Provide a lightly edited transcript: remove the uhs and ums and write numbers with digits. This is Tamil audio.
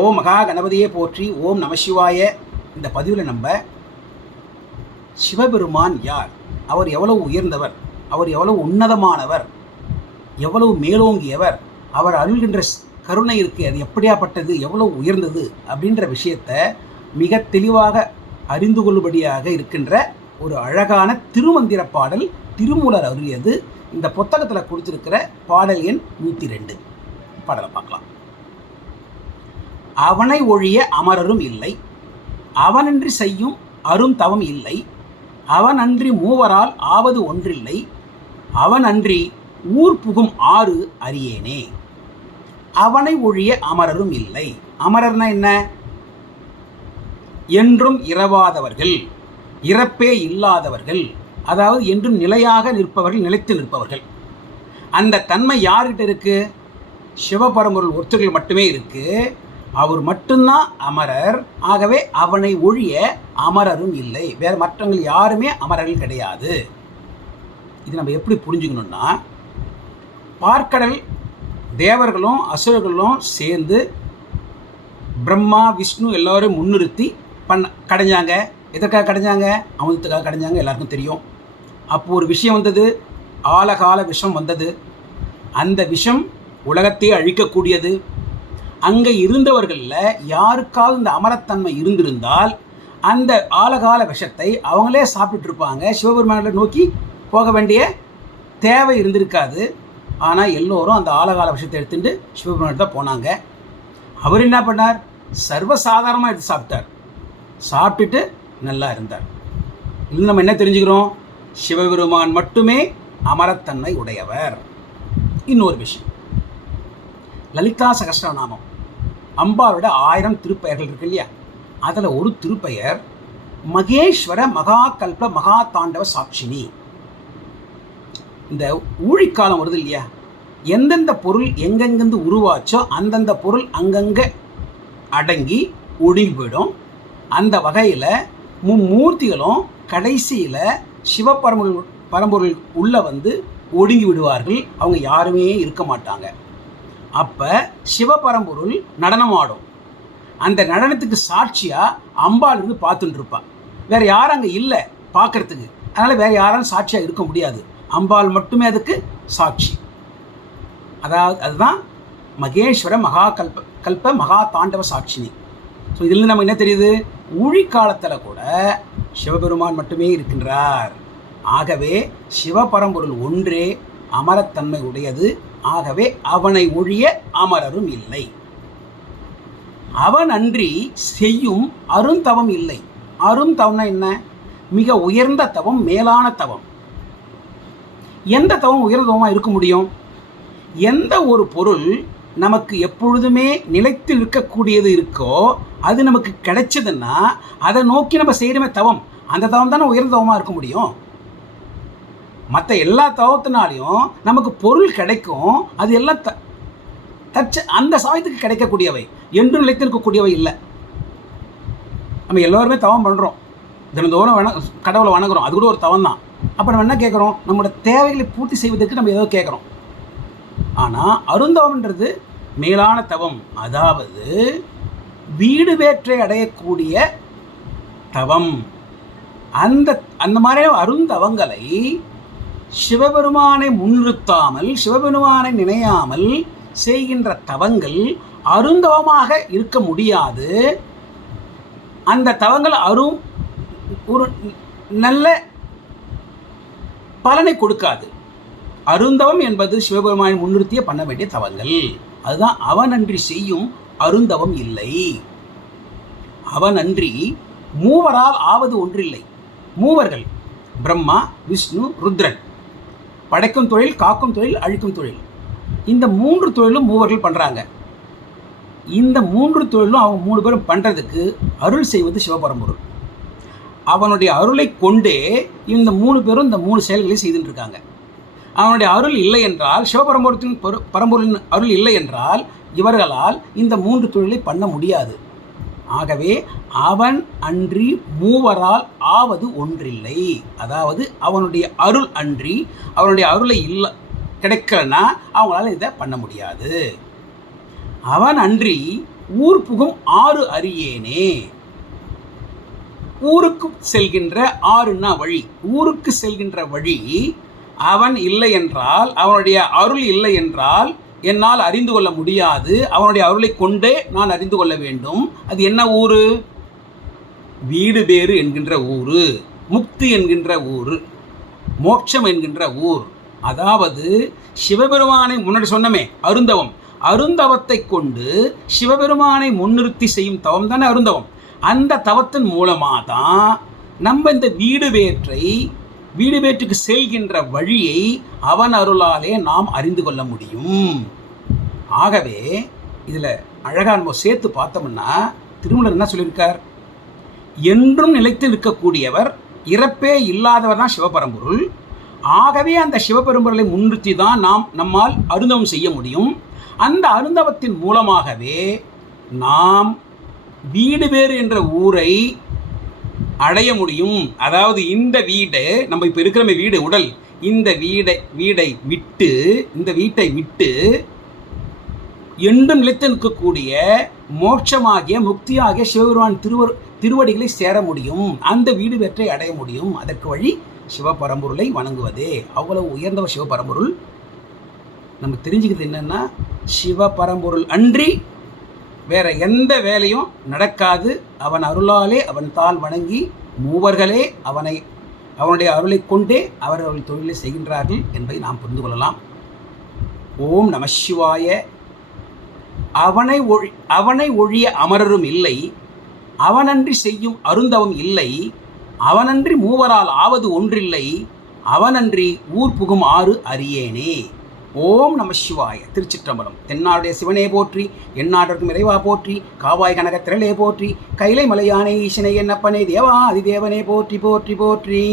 ஓம் மகா கணபதியே போற்றி. ஓம் நமசிவாய. இந்த பதிவில் நம்ம சிவபெருமான் யார், அவர் எவ்வளவு உயர்ந்தவர், அவர் எவ்வளவு உன்னதமானவர், எவ்வளவு மேலோங்கியவர், அவர் அருள்கின்ற கருணை இருக்குது அது எப்படியாப்பட்டது, எவ்வளவு உயர்ந்தது அப்படின்ற விஷயத்தை மிக தெளிவாக அறிந்து கொள்ளும்படியாக இருக்கின்ற ஒரு அழகான திருமந்திர பாடல் திருமூலர் அருளியது. இந்த புத்தகத்தில் கொடுத்துருக்கிற பாடல் எண் 102 பாடலை பார்க்கலாம். அவனை ஒழிய அமரரும் இல்லை, அவனன்றி செய்யும் அரும் தவம் இல்லை, அவன் அன்றி மூவரால் ஆவது ஒன்றில்லை, அவன் அன்றி ஊர் புகும் ஆறு அறியேனே. அவனை ஒழிய அமரரும் இல்லை. அமரர்னா என்ன? என்றும் இரவாதவர்கள், இறப்பே இல்லாதவர்கள், அதாவது என்றும் நிலையாக நிற்பவர்கள், நிலைத்து நிற்பவர்கள். அந்த தன்மை யார்கிட்ட இருக்கு? சிவபரம்பொருள் ஒருத்தர்கள் மட்டுமே இருக்கு. அவர் மட்டும்தான் அமரர். ஆகவே அவனை ஒழிய அமரரும் இல்லை. வேறு மற்றவங்க யாருமே அமரர்கள் கிடையாது. இது நம்ம எப்படி புரிஞ்சுக்கணும்னா, பார்க்கடல் தேவர்களும் அசுரர்களும் சேர்ந்து பிரம்மா விஷ்ணு எல்லோரும் முன்னிறுத்தி கடைஞ்சாங்க. எதற்காக கடைஞ்சாங்க? அமிர்தத்துக்காக கடைஞ்சாங்க, எல்லாருக்கும் தெரியும். அப்போது ஒரு விஷயம் வந்தது, ஆலகால விஷம் வந்தது. அந்த விஷம் உலகத்தையே அழிக்கக்கூடியது. அங்கே இருந்தவர்களில் யாருக்காவது இந்த அமரத்தன்மை இருந்திருந்தால் அந்த ஆலகால விஷத்தை அவங்களே சாப்பிட்டுருப்பாங்க. சிவபெருமானை நோக்கி போக வேண்டிய தேவை இருந்திருக்காது. ஆனால் எல்லோரும் அந்த ஆலகால விஷத்தை எடுத்துட்டு சிவபெருமானை தான் போனாங்க. அவர் என்ன பண்ணார்? சர்வசாதாரணமாக எடுத்து சாப்பிட்டார். சாப்பிட்டுட்டு நல்லா இருந்தார். இது நம்ம என்ன தெரிஞ்சுக்கிறோம்? சிவபெருமான் மட்டுமே அமரத்தன்மை உடையவர். இன்னொரு விஷயம், லலிதா சகஸ்ரநாமம் அம்பாவோட 1000 திருப்பெயர்கள் இருக்கு இல்லையா? அதில் ஒரு திருப்பெயர் மகேஸ்வர மகாகல்ப மகா தாண்டவ சாட்சினி. இந்த ஊழிக்காலம் வருது இல்லையா? எந்தெந்த பொருள் எங்கெங்கேருந்து உருவாச்சோ அந்தந்த பொருள் அங்கங்கே அடங்கி ஒடுங்கி போயிடும். அந்த வகையில் மும்மூர்த்திகளும் கடைசியில் பரம்பொருள் உள்ளே வந்து ஒடுங்கி விடுவார்கள். அவங்க யாருமே இருக்க மாட்டாங்க. அப்போ சிவபரம்பொருள் நடனம் ஆடும். அந்த நடனத்துக்கு சாட்சியாக அம்பாள் இருந்து பார்த்துட்டு இருப்பாள். வேறு யாரும் அங்கே இல்லை பார்க்குறதுக்கு. அதனால் வேறு யாரும் சாட்சியாக இருக்க முடியாது. அம்பாள் மட்டுமே அதுக்கு சாட்சி. அதாவது அதுதான் மகேஸ்வர கல்ப மகா தாண்டவ சாட்சினி. ஸோ இதில் நம்ம என்ன தெரியுது? ஊழிக்காலத்தில் கூட சிவபெருமான் மட்டுமே இருக்கின்றார். ஆகவே சிவபரம்பொருள் ஒன்றே அமரத்தன்மை உடையது. ஆகவே அவனை ஒழிய அமரரும் இல்லை. அவன் அன்றி செய்யும் அருந்தவம் இல்லை. அருந்தவம்னா என்ன? மிக உயர்ந்த தவம், மேலான தவம். எந்த தவம் உயர்ந்த தவமாக இருக்க முடியும்? எந்த ஒரு பொருள் நமக்கு எப்பொழுதுமே நிலைத்து இருக்கக்கூடியது இருக்கோ அது நமக்கு கிடைச்சதுன்னா அதை நோக்கி நம்ம செய்கிறமே தவம். அந்த தவம் தானே உயர்ந்த தவமாக இருக்க முடியும். மற்ற எல்லா தவத்தினாலையும் நமக்கு பொருள் கிடைக்கும். அது எல்லாம் அந்த சமயத்துக்கு கிடைக்கக்கூடியவை, என்றும் நிலைத்திருக்கக்கூடியவை இல்லை. நம்ம எல்லோருமே தவம் பண்ணுறோம், தினந்தோறும் கடவுளை வணங்குறோம். அது கூட ஒரு தவம் தான். அப்போ நம்ம என்ன கேட்குறோம்? நம்மளோட தேவைகளை பூர்த்தி செய்வதற்கு நம்ம ஏதோ கேட்குறோம். ஆனால் அருந்தவம்ன்றது மேலான தவம். அதாவது வீடு வேற்றை அடையக்கூடிய தவம். அந்த மாதிரியான அருந்தவங்களை சிவபெருமானை முன்னிறுத்தாமல், சிவபெருமானை நினையாமல் செய்கின்ற தவங்கள் அருந்தவமாக இருக்க முடியாது. அந்த தவங்கள் ஒரு நல்ல பலனை கொடுக்காது. அருந்தவம் என்பது சிவபெருமானை முன்னிறுத்திய பண்ண வேண்டிய தவங்கள். அதுதான் அவனன்றி செய்யும் அருந்தவம் இல்லை. அவனன்றி மூவரால் ஆவது ஒன்றில்லை. மூவர்கள் பிரம்மா விஷ்ணு ருத்ரன். படைக்கும் தொழில், காக்கும் தொழில், அழிக்கும் தொழில். இந்த 3 தொழிலும் மூவர்கள் பண்ணுறாங்க. இந்த 3 தொழிலும் அவங்க 3 பேரும் பண்ணுறதுக்கு அருள் செய்வது சிவபரம்பொருள். அவனுடைய அருளை கொண்டே இந்த 3 பேரும் இந்த 3 செயல்களை செய்துட்டு இருக்காங்க. அவனுடைய அருள் இல்லை என்றால், சிவபரம்பொருளின் பரம்பொருளின் அருள் இல்லை என்றால் இவர்களால் இந்த 3 தொழிலை பண்ண முடியாது. ஆகவே அவன் அன்றி மூவரால் ஆவது ஒன்றில்லை. அதாவது அவனுடைய அருள் அன்றி, அவனுடைய அருளை கிடைக்கலன்னா அவங்களால இதை பண்ண முடியாது. அவன் அன்றி ஊர் புகும் ஆறு அறியேனே. ஊருக்கு செல்கின்ற ஆறுன்னா வழி. ஊருக்கு செல்கின்ற வழி அவன் இல்லை என்றால், அவனுடைய அருள் இல்லை என்றால் என்னால் அறிந்து கொள்ள முடியாது. அவனுடைய அருளை கொண்டே நான் அறிந்து கொள்ள வேண்டும். அது என்ன ஊரு? வீடு பேறு என்கின்ற ஊரு, முக்தி என்கின்ற ஊரு, மோட்சம் என்கின்ற ஊர். அதாவது சிவபெருமானை முன்னாடி சொன்னமே அருந்தவம், அருந்தவத்தை கொண்டு சிவபெருமானை முன்னிறுத்தி செய்யும் தவம் தானே அருந்தவம். அந்த தவத்தின் மூலமாக தான் நம்ம இந்த வீடு பேற்றுக்கு செல்கின்ற வழியை அவன் அருளாலே நாம் அறிந்து கொள்ள முடியும். ஆகவே இதில் அழகாக நம்ம சேர்த்து பார்த்தோம்னா திருமூலர் என்ன சொல்லியிருக்கார்? என்றும் நிலைத்து இருக்கக்கூடியவர், இறப்பே இல்லாதவர் தான் சிவபரம்பொருள். ஆகவே அந்த சிவபெரும்பொருளை முன்னிறுத்தி தான் நம்மால் அருந்தவம் செய்ய முடியும். அந்த அருந்தவத்தின் மூலமாகவே நாம் வீடு பேறு என்ற ஊரை அடைய முடியும். அதாவது இந்த வீடு, நம்ம இப்போ இருக்கிற வீடு உடல், இந்த வீட்டை விட்டு என்றும் நிலைத்து நிற்கக்கூடிய மோட்சமாகிய முக்தியாகிய சிவபெருமான் திருவடிகளை சேர முடியும். அந்த வீடு வெற்றை அடைய முடியும். அதற்கு வழி சிவபரம்பொருளை வணங்குவதே. அவ்வளவு உயர்ந்தவர் சிவபரம்பொருள். நம்ம தெரிஞ்சுக்கிறது என்னென்னா, சிவபரம்பொருள் அன்றி வேற எந்த வேலையும் நடக்காது. அவன் அருளாலே அவன் தாள் வணங்கி மூவர்களே அவனுடைய அருளை கொண்டே அவர்கள் தொழிலை செய்கின்றார்கள் என்பதை நாம் புரிந்து கொள்ளலாம். ஓம் நம சிவாய. அவனை ஒழிய அமரரும் இல்லை, அவனன்றி செய்யும் அருந்தவம் இல்லை, அவனன்றி மூவரால் ஆவது ஒன்றில்லை, அவனன்றி ஊர் புகும் ஆறு அறியேனே. ஓம் நம சிவாய. திருச்சிற்றம்பலம். தென்னாடுடைய சிவனே போற்றி, எந்நாட்டிற்கும் இறைவா போற்றி, காவாய் கனக திரளே போற்றி, கைலை மலையானே ஈசனை என்னப்பனே தேவா அதிதேவனே போற்றி போற்றி போற்றி.